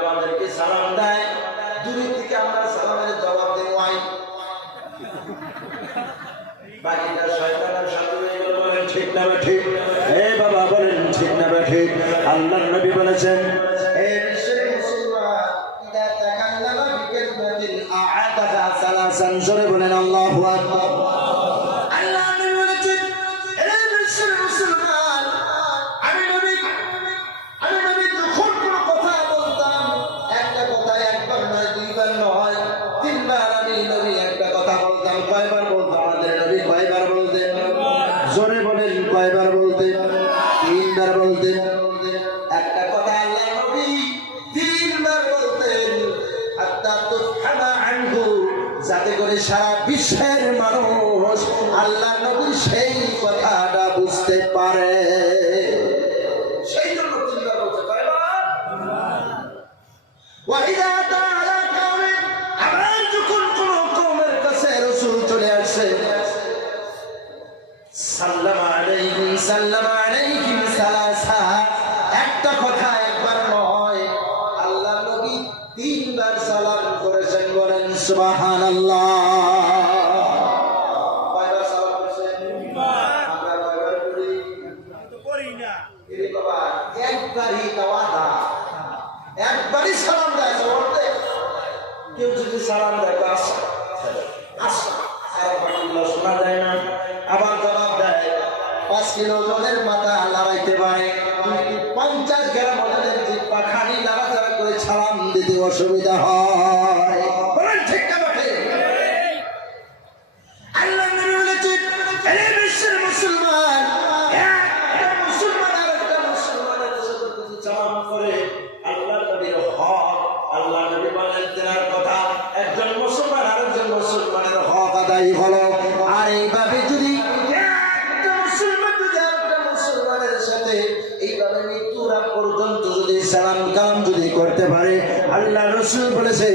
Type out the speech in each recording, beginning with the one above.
আমাদেরকে সালাম দেয়, দূরের থেকে আমরা সালামের জবাব দেই ওয়াই, বাকিটা শয়তানের সাথে হয়ে গেল। বলেন ঠিক না ঠিক? এ বাবা বলেন ঠিক না ঠিক? আল্লাহর নবী বলেছেন, হে বিশ্বের মুসলমান, ইদা তাকাল্লামা বিকালিমাতিন আ'আদাহা সালাসান, জোরে বলেন আল্লাহু আকবার। আল্লাহর নবী বলেছেন, হে বিশ্বের মুসলমান, আমি নবী যখন কোনো কথা বলতাম, একটা কথা একবার নয়, দুইবার নয়, তিনবার আমি নবী একটা কথা বলতাম। কয়বার বলতাম? আমাদের নবী কয়বার বলতেন? জোরে বলেন, কয়বার বলতেন? তিনবার বলতেন। একটা কথা আল্লাহ নবী তিনবার বলতেন, হাত্তা তুফহামা আনহু, যাতে করে সারা বিশ্বের মানুষ আল্লাহ নবী সেই কথাটা বুঝতে পারে। সেই জন্য তিনবার বলতে কয়বার? ওয়াইদা তাআলা কওমিন, আবার যখন কোন কওমের কাছে রাসূল চলে আসে, সাল্লামা আলাইহিম সালাসা, একটা কথা একবার নয়, আল্লাহ নবী তিনবার সালাম করেছেন। বলেন সুবহানাল্লাহ। কয়বার সালাম করেছেন? আমরা কয়বার করি না? এই বাবা একবারই তাওয়াদা, একবারই সালাম দেয়। কেউ যদি সালাম দেয় তো আসা শোনা যায় না, আবার জবাব দেয় 5 কিলো ওজনের মাথা লড়াইতে পারে, 50 গ্রাম ওজনের জিহ্বা খানি নাড়াচাড়া করে সালাম দিতে অসুবিধা হয়। বলেন ঠিক না বটে? আল্লাহ নবী বলেছেন, হে বিশ্বের মুসলমান, একটা মুসলমান আরেকটা মুসলমানের সাথে যদি সালাম করে, আল্লাহ নবীর হক, আল্লাহ নবী বলেন তেনার কথা, একজন মুসলমান আরেকজন মুসলমানের হক আদায় হলো। আর এইভাবে যদি একটা মুসলমান যদি আরেকটা মুসলমানের সাথে এইভাবে মৃত্যুর আগ পর্যন্ত যদি সালাম কালাম যদি করতে পারে, আল্লাহ রাসূল বলেছে,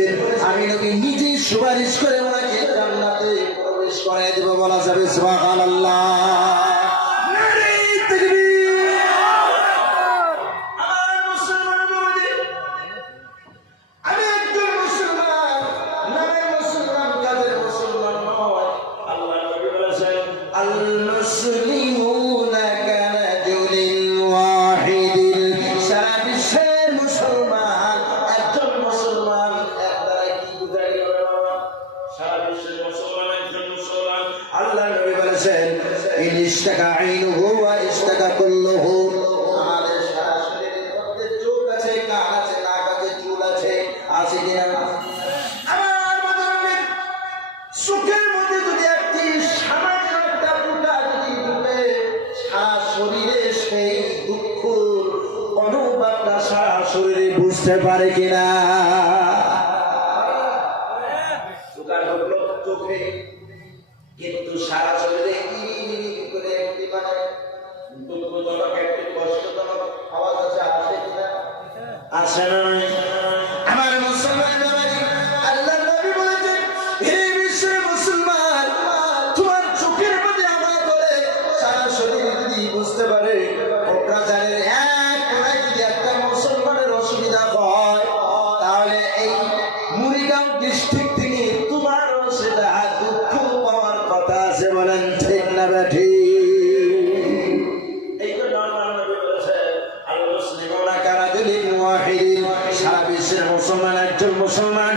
আমি নবী নিজেই সুপারিশ করে ওনাকে জান্নাতে প্রবেশ করায় দেব। বলা যাবে সুবহানাল্লাহ। নারে তাকবীর। আমার মুসলমান বলে, আমি একজন মুসলমান, নামের মুসলমান, কাজের মুসলমান নয়। আল্লাহ নবী বলেছেন, আল মুসলিমুনা কারাজুলিন ওয়াহিদিন, সারা বিশ্বের মুসলমান একজন মুসলমান। একবারে কি বুঝাই গেল? সারা বিশ্বের মুসলমান একজন মুসলমান। আল্লাহ নবী বলেছেন, ইন ইশতাকা আইনুহু ওয়া ইশতাকা কুল্লুহু, আমাদের সারা শরীরের মধ্যে চোখ আছে, কান আছে, নাক আছে, চুল আছে, আছে কিনা? আমার মতনের চোখের মধ্যে যদি একটি সামান্য একটা ফুটা যদি ঢুকে, সারা শরীরে সেই দুঃখ অনুভবটা সারা শরীরে বুঝতে পারে কিনা? ফুটা ঢুকলো চোখে, কিন্তু সারা শরীরে করে একটি মানে দুঃখজনক, একটি কষ্টজনক আওয়াজ আছে, আসে কিনা? আসে না? আমার মুসলমান ভাই, আল্লাহ নবী বলেছেন, হে বিশ্বের মুসলমান, তোমার চোখের মধ্যে আঘাত করে সারা শরীর যদি বুঝতে পারে, কোকরাঝাড়ের এক কোনায় যদি একটা মুসলমানের অসুবিধা হয়, তাহলে এই মুড়িগাঁও ডিস্ট্রিক্ট থেকে তোমারও সেটা দুঃখ পাওয়ার কথা আছে। বলেন ঠিক না বেঠি? সারা বিশ্বের মুসলমান একজন মুসলমান,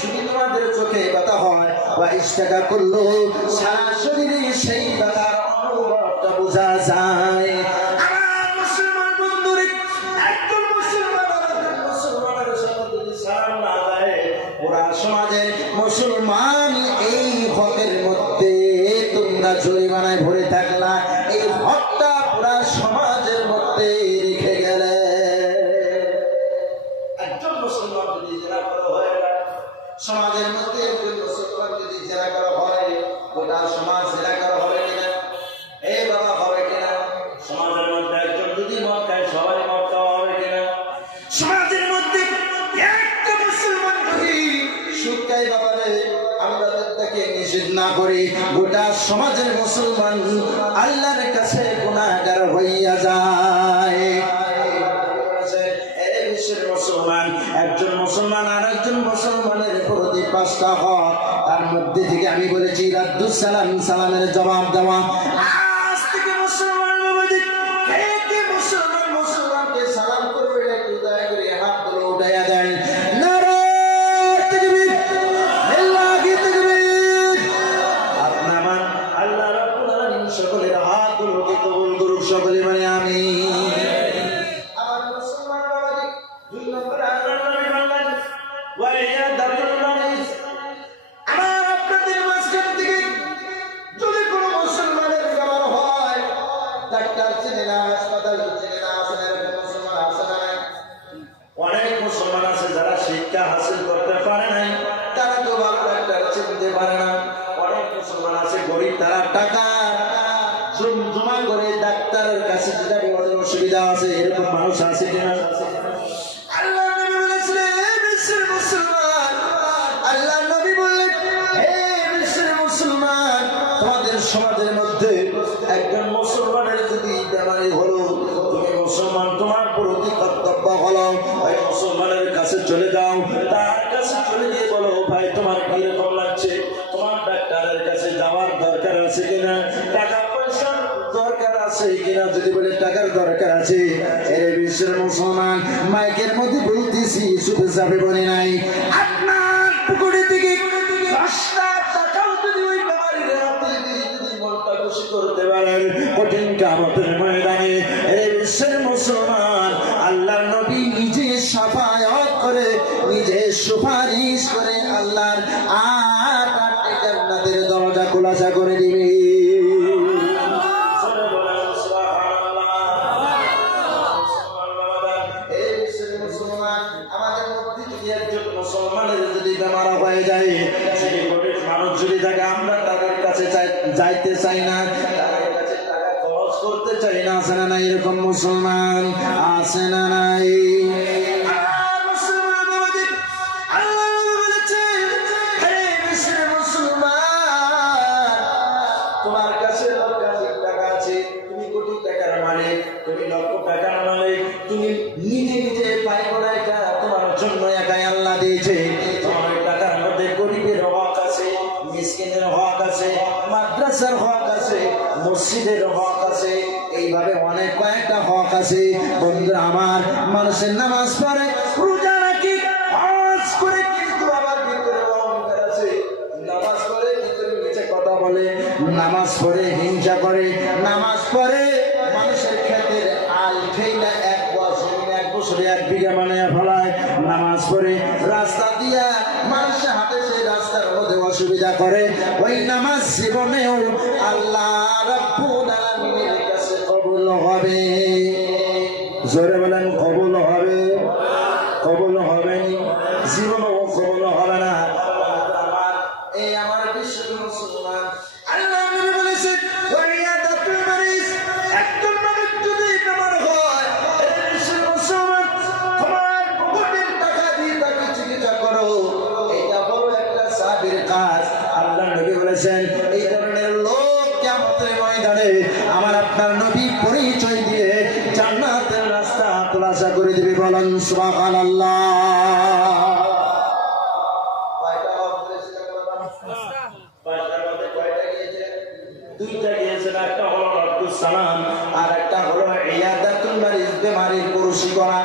যদি তোমাদের চোখে ব্যথা হয় বা ইশতাকা করলো, সারা শরীরে সেই ব্যথার অনুভবটা বোঝা যায়। আমার মুসলমান বন্ধুরে, একজন মুসলমান আরেকজন মুসলমানের সাথে যদি সালাম না দেয়, পুরা সমাজের মুসলমান এই হকের মধ্যে তোমরা জরিমানায় ভরে থাকলা, এই হকটা পুরা সমাজের মধ্যে রেখে গেলে। একজন মুসলমান যদি জেনা করা হয়, সমাজের মধ্যে একজন মুসলমান যদি জেনা করা হয়, গোটা সমাজ জেনা করা হবে কিনা? এই বাবা হবে কিনা? সমাজের মধ্যে একজন যদি মদ খায়, সবাই মদ খাওয়া হবে কিনা? সমাজের মধ্যে একটা মুসলমান যদি সুদ খায়, বাবা রে, আমরা তাকে নিষেধ না করি, গোটা সমাজের মুসলমান আল্লাহর কাছে গুনাহগার হইয়া যায়। সালাম সালামের জবাব দেওয়া। আজ থেকে মুসলমান বাবাজি কে মুসলমানকে সালাম করবে একটু দয়া করে হাতগুলো উঠাইয়া দেন। নারায়ে তাকবীর, লিল্লাহি তাকবীর। আপনি আমার আল্লাহ রাব্বুল আলামিন সকলের হাতগুলোকে কবুল করুক, সকলে মানে আমিন। আমার মুসলমান বাবাজি দুই নম্বর আল্লাহর নবী বললেন ওয়াইয়া দাতুল মারিজ। আমার আপনাদের মাঝখান থেকে যদি কোনো মুসলমানের বেমার হয়, ডাক্তার চেনে না, হাসপাতাল চেনে না, আসে না, এরকম মুসলমান আছে না? অনেক মুসলমান আছে যারা শিক্ষা হাসিল করতে পারে নাই, তারা তো ভালো ডাক্তার চিনতে পারে না। অনেক মুসলমান আছে গরিব, তারা টাকা জমা করে ডাক্তারের কাছে যাবে, অনেক অসুবিধা আছে, এরকম মানুষ আছে কিনা? আল্লাহ নবী বলেছিলেন হে বিশ্বের মুসলমান, আল্লাহ নবী বললেন হে বিশ্বের মুসলমান, তোমাদের সমাজের মধ্যে একজন মুসলমানের যদি বেমারি হলো, তুমি মুসলমান তোমার প্রতি কর্তব্য হলো ওই মুসলমানের কাছে চলে যাও, তার কাছে চলে গিয়ে বলো ভাই তোমার কিরকম লাগছে, তোমার ডাক্তারের কাছে যাওয়ার দরকার আছে কিনা, টাকা পয়সার দরকার আছে কিনা। যদি বলে টাকার দরকার আছে, এর বিশ্বের মুসলমান মাইকের মধ্যে বলতেছি, শুধু যাবে বলে নাই, আপনার পুকুরে থেকে 10 লাখ টাকাও যদি ওই বেমারির হাতে যদি মনটা খুশি করতে পারেন, কঠিন কিয়ামতের ময়দানে এর বিশ্বের মুসলমান আল্লাহর নবী নিজে শাফায়াত করে, নিজে সুপারিশ করে আল্লাহর আর জান্নাতের দরজা খোলাসা করে দিবে। আমাদের মধ্যে যদি একজন মুসলমানের যদি বেমার হয়ে যায়, সেই গরিব মানুষ যদি থাকে, আমরা তাদের কাছে যাইতে চাই না, তাদের কাছে টাকা খরচ করতে চাই না, আছে না নাই? এরকম মুসলমান আছে না নাই? তোমার কাছে লক্ষাধিক টাকা আছে, তুমি কোটি টাকার মালিক, তুমি লক্ষ টাকার মালিক, তুমি নিজে নিজে পাই করা, এটা তোমার জন্য একাই আল্লাহ দিয়েছে। তোমার টাকার মধ্যে গরিবের হক আছে, মিসকিনের হক আছে, মাদ্রাসার হক আছে, মসজিদের হক আছে, এইভাবে অনেক কয়েকটা হক আছে। বন্ধুরা আমার, মানুষের নামাজ পড়ে, রোজা রাখি, হজ করে, কিন্তু আবার ভিতরে অহংকার আছে। নামাজ পড়ে ভিতরে নিচে কথা বলে, নামাজ পড়ে হিংসা করে, নামাজ পড়ে মানুষের ক্ষেতের আল খেইলা এক বছরে 1 বিঘা বানায় ফেলায়, নামাজ পড়ে রাস্তা দিয়া মানুষের হাতে সেই রাস্তার মধ্যে অসুবিধা করে। ওই নামাজ জীবনেও আল্লাহ রাব্বুল আলামিনের কাছে কবুল হবে। জোরে বলেন কবুল হবে? কবুল হবে জীবনেও কবুল হবে না। এই আমার বিশ্ব মুসলমান আল্লাহ নবী বলেছেন ওয়াইয়া দাতুল মারিজ, একজন মানুষ যদি বেমার হয়, এই বিশ্ব মুসলমান তোমার পকেটের টাকা দিয়ে তাকে চিকিৎসা করো, এটা বড় একটা সাবির কাজ। আল্লাহ নবী বলেছেন এই ধরনের লোক কিয়ামতের ময়দানে আমার আপনার নবী পরিচয় দিয়ে জান্নাতের রাস্তা খোলাসা করে দিবে। বলেন সুবহানাল্লাহ। দুইটা গিয়েছেন, একটা হলো আব্দুল সালাম আর একটা হলো ইয়াদাতুল মারিজ, বেমারির পুরুষি করা।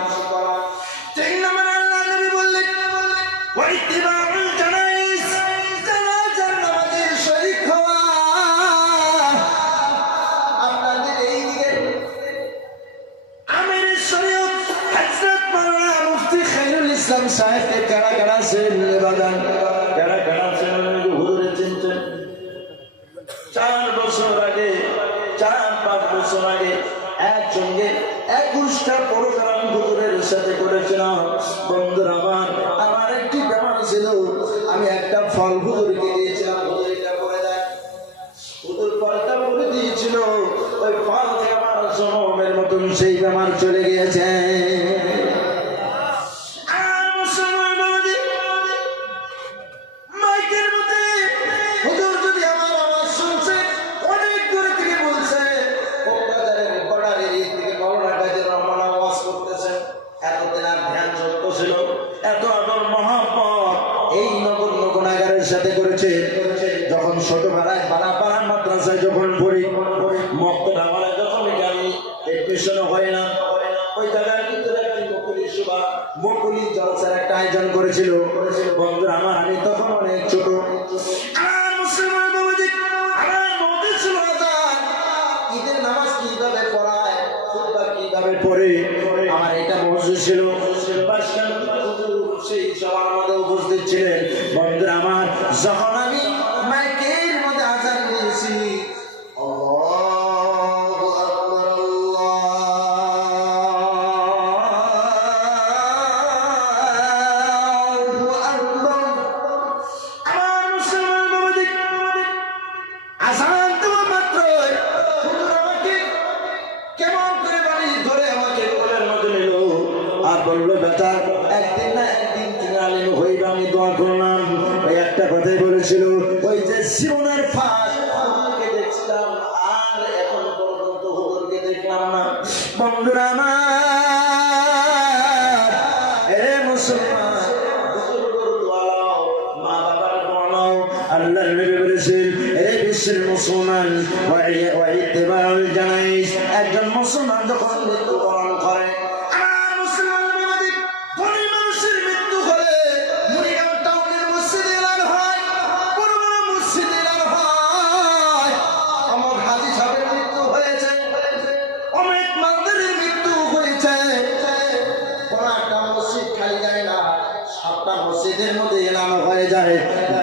3 নম্বর আল্লাহ নবী বললেন ওয়াইতিবাউল জানাইজ, জানাজার নামাজের শরীক হওয়া। আপনাদের এই দিকে আমির শরীয়ত হযরত মাওলানা মুফতি খায়রুল ইসলাম সাহেবকে কারা কারা আছেন? বাজান কারা কারা আছেন? হুজুরে চিনতেন? 4 বছর আগে, 4-5 বছর আগে একসঙ্গে 21টা প্রোগ্রাম হুজুরের সাথে করেছিলাম। বন্ধুরা আমার একটি বেমার ছিল, আমি একটা ফল হুজুরকে দিয়েছিলাম, হুজুর এটা করে দেন। হুজুর ফলটা বলে দিয়েছিল, ওই ফল থেকে আমার জনমের মতন সেই বেমার চলে গিয়েছে। সাথে করেছে। তখন ছোটবেলায় পাড়ার মাদ্রাসায় যখন পড়ি মক্তবা বলে যখন আমি এডমিশন হয় না ওই জায়গার ভিতরে মুকুলি জলসার একটা আয়োজন করেছিল বন্ধুরা আমার। আমি তখন অনেক ছোট, আমার মুসলমান বাবাজি আমার মধ্যে ছিল আজান, ঈদের নামাজ কিভাবে পড়ায়, খুতবা কিভাবে পড়ে, আমার এটা মজুর ছিল। সেই সবার মধ্যে উপস্থিত ছিলেন বন্ধুরা আমার। যখন আমি মাইকের মধ্যে আজান দিয়েছি বললো বেটা একদিন না একদিন তুমি আলিম হইবে, আমি দোয়া করলাম। ওই একটা কথাই বলেছিল, ওই যে সিমনের ফাঁস হুজুরকে দেখছিলাম আর এখন পর্যন্ত হুজুরকে দেখলাম না। বন্ধুরা আমার, এ মুসলমান বুজুর্গর দোয়া নাও, মা বাবার দোয়া নাও। আল্লাহর নবী বলেছেন এ বিশ্বের মুসলমান ওয়া ইত্তিবাউল জানাইজ, একজন মুসলমান যখন মৃত্যুবরণ করে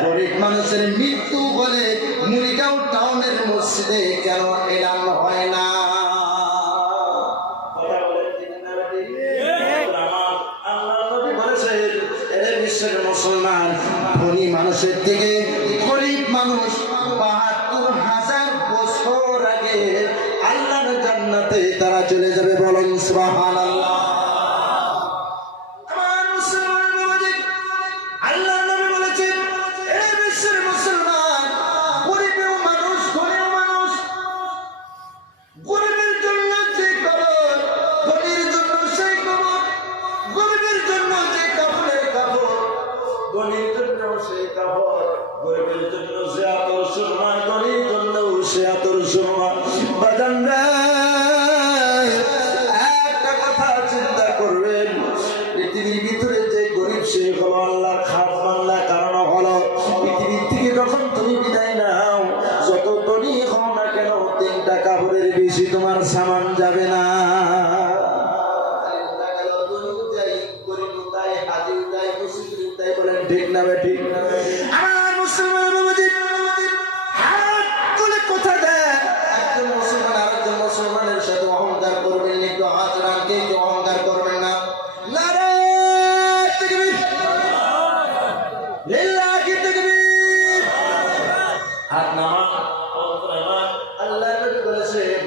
গরিব মানুষের মৃত্যু বলে মুড়িগাঁও টাউনের মসজিদে কেন এলান হয় না? মুসলমান ধনী মানুষের থেকে গরিব মানুষ ৭২,০০০ বছর আগে আল্লাহর জান্নাতে তারা চলে যাবে। বলেন সুবহানাল্লাহ। একটা কথা চিন্তা করবেন, পৃথিবীর ভিতরে যে গরিব সে হলো আল্লাহর খাস বান্দা। কারণ হলো পৃথিবীর থেকে যখন তুমি বিদায় নাও, যত ধনী হও না কেন ৩টা কাপড়ের বেশি তোমার সামান যাবে না। ঠিক না ঠিক? আমার মুসলমান হাত তুলে কথা দেয়, একজন মুসলমান আরেকজন মুসলমানের সাথে অহংকার করবেন, একটু হাত রাখে কেউ অহংকার করবেন না। নারায়ে তাকবীর, লিল্লাহি তাকবীর। হাত নামা। আল্লাহ নবী বলেছেন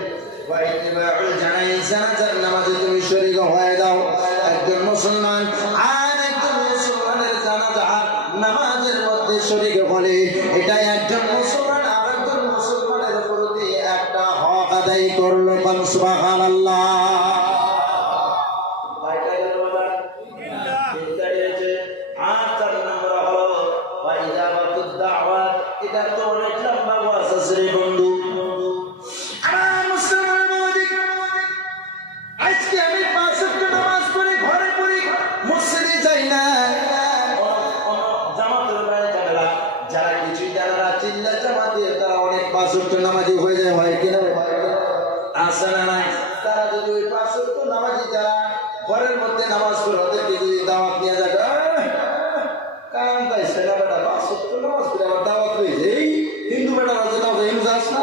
ওয়া ইত্তিবাউল জানাইজ, জানাজার নামাজে তুমি শরীক হয়ে দাও। একজন মুসলমান আর একজন মুসলমানের জানাজা নামাজের মধ্যে শরীক হলে এটা একজন মুসলমান আর একজন মুসলমানের প্রতি একটা হক আদায় করলো। সুবহানাল্লাহ। এটা তো অনেক লম্বা ওয়াজ রে বন্ধু। আমার মুসলমান আজকে আমি ৫ ওয়াক্ত নামাজ পড়ি, ঘরে পড়ি, মসজিদে যাই না। যারা কিছুই জানে না, চিল্লা জামা দিয়ে তারা অনেক ৫ ওয়াক্ত নামাজি হয়ে যায়, হয় কিনা? আসে না নাই? তারা যদি ওই ৫ ওয়াক্ত নামাজি যারা ঘরের মধ্যে নামাজ পড়ে ওদেরকে যদি দাওয়াত নিয়ে যাবে, কারণ পাইছে না বেটা ৫ ওয়াক্ত নামাজ পড়ে আবার দাওয়াত হয়েছে, এই হিন্দু বেটা রাজে দাও হিন্দু যাস না,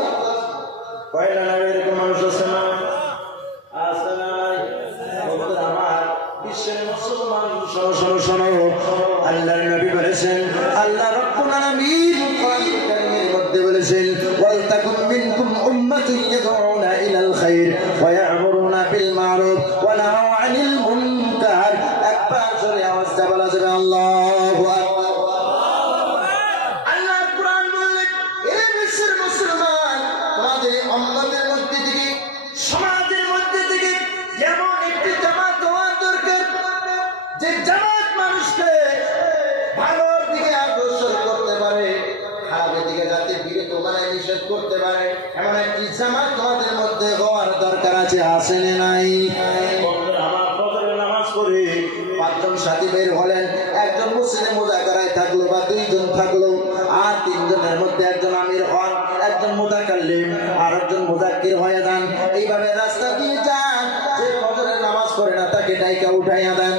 হয় না? এরকম মানুষ আছে না? আসে না নাই? আমার বিশ্বের মুসলমান শোনো শোনো, আল্লাহর নবী বলেছেন, আল্লাহ রাব্বুল আলামিন কোরআনুল কারীমের মধ্যে বলেছেন ওয়াল তাকুম মিনকুম উম্মাতুন ইয়াদউনা ইলাল খায়র ওয়া ইয়া'মুরুনা বিল মা'রুফ ওয়া নাহাউ আনিল মুনকার। একবার জোরে আওয়াজে বলা যাবে আল্লাহু আকবার। আল্লাহর কোরআন বলে এই বিশ্বের মুসলমান তোমাদের উম্মতের মধ্যে থেকে, সমাজের মধ্যে থেকে যেমন একটি জামাত হওয়া দরকার, যে জামাত মানুষকে ভালোর দিকে অগ্রসর করতে পারে, করতে পারে এমন একটি জামাত তোমাদের মধ্যে হওয়ার দরকার আছে, আছে না নাই? আমার ফজরের নামাজ পড়ে 5 জন সাথী বের হলেন, একজন মুসলিম মুজাকারায় থাকলো বা 2 জন থাকলো, আর 3 জনের মধ্যে একজন আমির হন, একজন মুতাকাল্লিম আর একজন মুযাক্কির হয়ে যান। এইভাবে রাস্তা দিয়ে যান, যে ফজরের নামাজ পড়ে না তাকে ডাইকা উঠাইয়া দেন।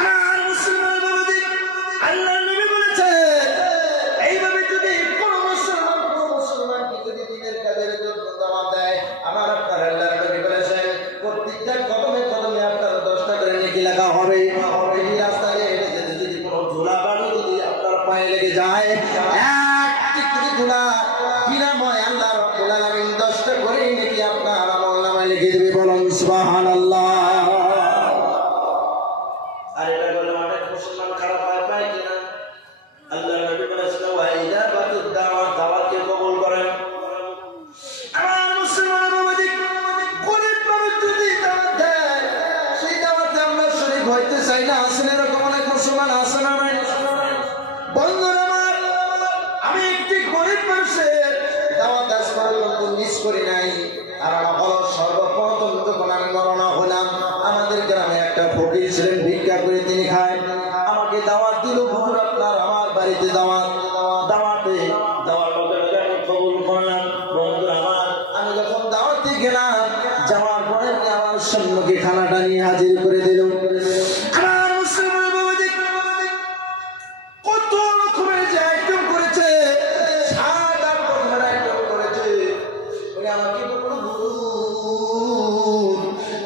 আমার মুসলমান বাবাজি, আল্লাহর নবী বলেছেন এইভাবে যদি কোন মুসলমানকে যদি দ্বীনের কাজের জন্য দাওয়াত দেয়, আমার আপনার আল্লাহর নবী বলেছেন প্রত্যেকটা কদমে কদমে আপনার 10টা করে নেকি লেখা হবে। এই রাস্তায় হেঁটে যেতে যদি কোনো ধুলা বালু যদি আপনার পায়ে লেগে যায়, এক টিকটিকি ধুলা বিনাময় আল্লাহ রাব্বুল আলামিন 10টা করে নেকি আপনার আমলনামায় লিখে দেবে। বলুন সুবহানাল্লাহ। আর এটা বলে অনেক মুসলমান খারাপ পায় কিনা? আল্লাহর নবী বলেছেন ওয়া ইদা বাতুদ দাওয়াতকে কবুল করেন। আমার মুসলমান বাবাজি, গরিব মানুষ যদি দাওয়াত দেয়, সেই দাওয়াতে আমরা শরীক হইতে চাই না। আসেন এরকম অনেক মুসলমান আছে না নাই? বন্ধুরা আমার, আমি একটি গরিব মানুষের দাওয়াত আজ পর্যন্ত মিস করি নাই। আর আমার হলো সর্বপ্রথম যখন আমি রওনা হলাম, আমাদের গ্রামে একটা ফকির ছিলেন, ভিক্ষা করে তিনি খায়। আমাকে দাওয়াত দিল, হুজুর আপনার আমার বাড়িতে দাওয়াত। দাওয়াতে যাওয়ার লগে লগে আমি কবুল করলাম। বন্ধুরা আমার, আমি যখন দাওয়াতে গেলাম, যাওয়ার পরে আমার সম্মুখে খানাটা নিয়ে হাজির করে দিল। আমার মুসলমান বাবাজি, কত রকমের যে আইটেম করেছে, 7-8 রকমের আইটেম করেছে। বলে আমাকে বলল, হুজুর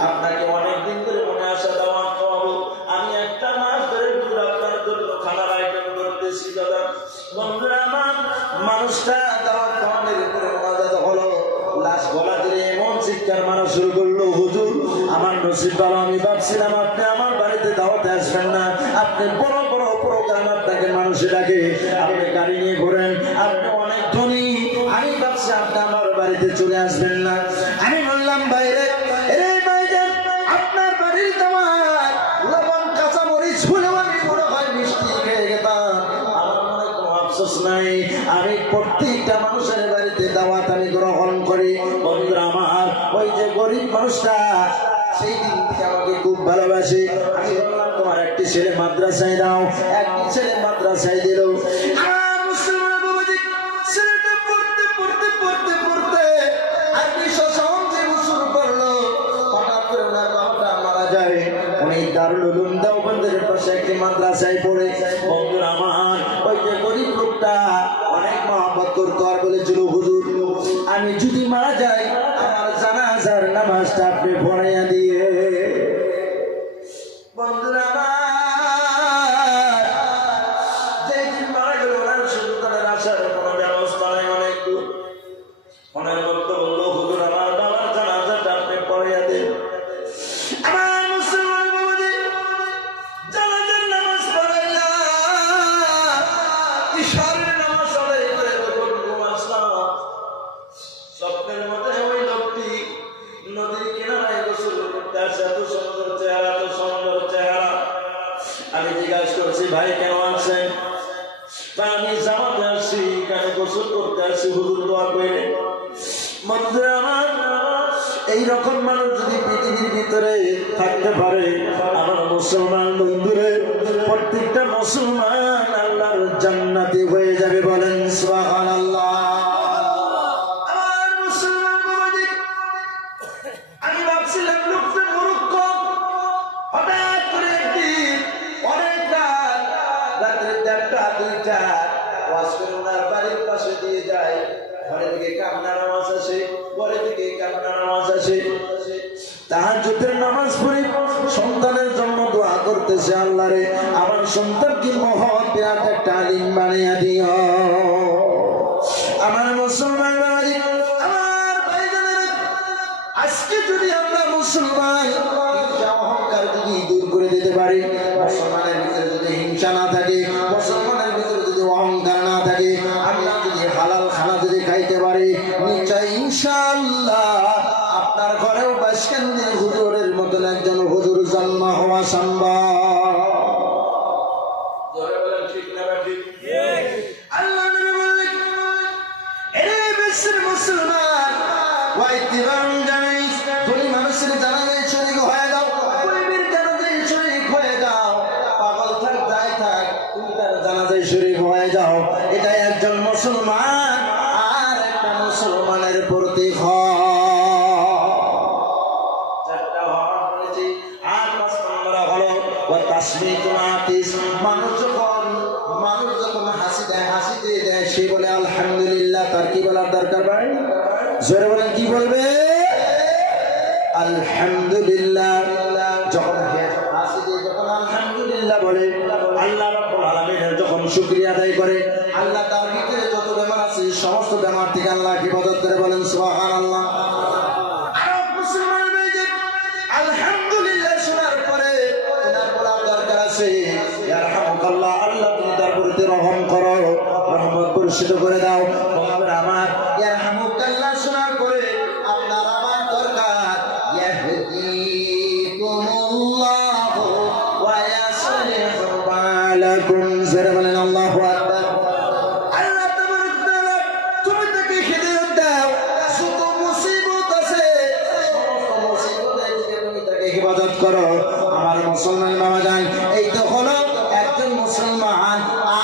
আপনাকে অনেকদিন ধরে মনে আসা দাওয়াত খাওয়াবো। আমি একটা মাস ধরে হুজুর আপনার জন্য খানার আইটেম করতেছি দাদা। বন্ধুরা আমার, মানুষটা দাওয়াত খাওয়ানোর উপরে মজাদা হলো। লাশ গলা ধরে এমন চিৎকার মারা শুরু করলো, হুজুর আমার নসিব ভালো, আমি ভাবছিলাম আপনি আমার বাড়িতে দাওয়াতে আসবেন না। আপনি বড় বড় প্রোগ্রাম, আপনাকে মানুষে ডাকে, আপনি গাড়ি নিয়ে ঘোরেন, আপনি অনেক ধনী, আমি ভাবছি আপনি আমার বাড়িতে চলে আসবেন না। আমি বললাম বাইরে, রে ভাইজান, আপনার বাড়ির দাওয়াত লবণ কাঁচামরিচ হলেও আমি মনে হয় মিষ্টি খেয়ে গেতাম। আমার মনে কোনো আফসোস নাই, আমি প্রত্যেকটা মানুষের বাড়িতে দাওয়াত আমি গ্রহণ করি। বন্ধুরা আমার, ওই যে গরিব মানুষটা সেই দিন থেকে আমাকে খুব ভালোবাসে। আমি বললাম তোমার একটি ছেলে মাদ্রাসায় দাও, একটি ছেলে মাদ্রাসায় দিল। আমার মুসলমান বাবাজি, ছেলেটা পড়তে পড়তে পড়তে পড়তে আর 20 শুরু করলো। হঠাৎ করে ওনার বাবাটা মারা যায়। উনি দারুল উলুম দেওবন্দের পাশে একটি মাদ্রাসায় পড়ে। বন্ধুরা আমার, ওই যে গরিব লোকটা অনেক মহব্বত করতো আর বলেছিল, হুজুর আমি যদি মারা যাই, আমার জানাজার নামাজটা আপনি পড়াইয়া দিয়ে। বন্ধুরা আমার, যেদিন মারা গেল, ওনার শুধু তাদের আসার কোনো ব্যবস্থা নেই, অনেক দূর। ওনার বক্তব্য বললো, হুজুর আমার বাবার জানাজাটা আপনি পড়াইয়া দেন। আমার মুসলমান বাবাজি, জানাজার নামাজ পড়াইলা, ইশারের নামাজ আদায় করে যখন ঘুম আসলাম, স্বপ্নের মধ্যে ওই লোকটি নদীর কিনারায় গোসল করতে আসে। এত সুন্দর চেহারা, এত সুন্দর চেহারা। আমি জিজ্ঞাসা করছি, ভাই কেন আসছেন? আমি জামাতে আসছি, কেন গোসল করতে আসছি, হুজুর দোয়া করে। বন্ধুরা আমার, এইরকম মানুষ যদি পৃথিবীর ভিতরে থাকতে পারে, আমার মুসলমান বন্ধুরে, প্রত্যেকটা মুসলমান আল্লাহর জান্নাতি হয়ে যাবে। বলেন সুবহানাল্লাহ। আমার মুসলমান বাবাজি, আমি ভাবছিলাম লোকটা মূর্খ। হঠাৎ করে একদিন অনেক রাত্রে 1টা-2টা ওয়াজ করে ওনার বাড়ির পাশে দিয়ে যায়। ঘরে থেকে কান্নার আওয়াজ আসে, ঘরে থেকে কান্নার আওয়াজ আসে। তাহাজ্জুদের নামাজ পড়ে সন্তানের জন্য দোয়া করতেছে, আল্লাহরে আমার সন্তানকে মহৎ বিরাট একটা আলিম বানিয়ে দিও। আমার মুসলমান বাড়ি, আমার ভাইজানেরা, আজকে যদি আমরা মুসলমান অহংকার যদি দূর করে দিতে পারি, মুসলমানের ভিতরে যদি হিংসা না থাকে, মুসলমানের ভিতরে যদি অহংকার না থাকে, আমরা যদি হালাল খানা যদি খাইতে পারি, নিশ্চয় ইনশাআল্লাহ আপনার ঘরেও বাসকান্দির হুজুরের মতন একজন হুজুর জন্ম হওয়া সম্ভব। আল্লাহ নবী বললেন, এরে বিশ্বের মুসলমান আর একটা মুসলমানের প্রতি মানুষ যখন হাসিতে দেয় সে বলে আলহামদুলিল্লাহ। তার কি বলার দরকার ভাই? জোরে বলেন, কি বলবে? আলহামদুলিল্লাহ। যখন হাসিতে যখন আলহামদুলিল্লাহ বলে, আল্লাহ রাব্বুল আলামিনের যখন শুকরিয়া আদায় করে, আল্লাহ তার ভিতরে যত বেমার আছে সমস্ত বেমার থেকে আল্লাহ হিফাজত করে। বলেন সুবহানাল্লাহ। আলহামদুলিল্লাহ শোনার পরে ওনার বলার দরকার আছে ইয়ারহামুকাল্লাহ, আল্লাহ তুমি তার প্রতি রহম করো, রহমত বর্ষিত করে দাও। আমার ইয়ারহামুকাল্লাহ শোনার পরে আপনার আমার দরকার ইয়াহদিকুমুল্লাহু ওয়া ইয়াসলিহু বালাকুম। যারা বলেন আল্লাহু আকবার। আল্লাহ তাবারক তাআলা তুমি তাকে হিদায়াত দাও। যত মুসিবত আছে সমস্ত মুসিবত থেকে তুমি তাকে হিফাজত করো। আমার মুসলমান বাবা যান, এই তো হলো একজন মুসলমান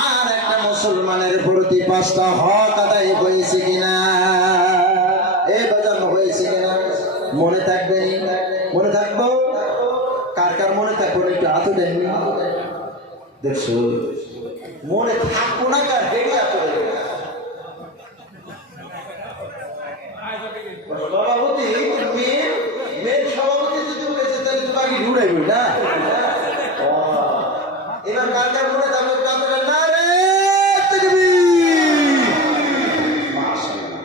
আর একটা মুসলমানের প্রতি 5টা হক আদায় হয়েছে কিনা? এই বাজানো হয়েছে কিনা? মনে থাকবে? মনে থাকবো? কার কার মনে থাকবো একটু হাত দেন। দেখছো মনে থাকবো না কার? হেঁটে হাত দেবে সভাপতি, মেয়ের সভাপতি যদি বলেছে তাহলে তো বাকি ঘুরাইবি না। এবার কার কার মনে থাকবে? কাঁদবে না রে তাকবীর। মাশাআল্লাহ।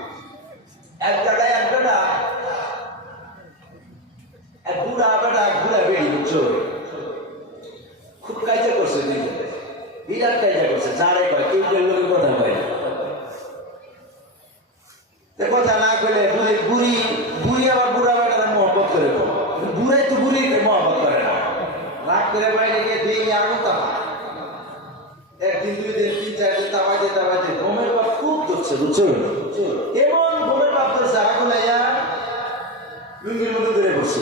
এক জায়গায় এক বেটা, এক বুড়া বেটা, এক বুড়া বেড়ি, বুঝছো, খুব কাজে করছে, বিরাট কাজে করছে। যারে কয় কেউ কেউ লোকের কথা কয় কথা না করলে বুড়ি বুড়ি আবার বুড়া বেটারা মহব্বত করে, বুড়াই তো বুড়িকে মহব্বত করে না। রাগ করে বাইরে গিয়ে দিয়ে আগুন তাপা, একদিন 2 দিন 3 4 দিন তাপাইতে ঘুমের বাপ খুব ধরছে, বুঝছো, এমন ঘুমের বাপ ধরছে আগুন আইয়া লুঙ্গির মধ্যে ধরে বসছে।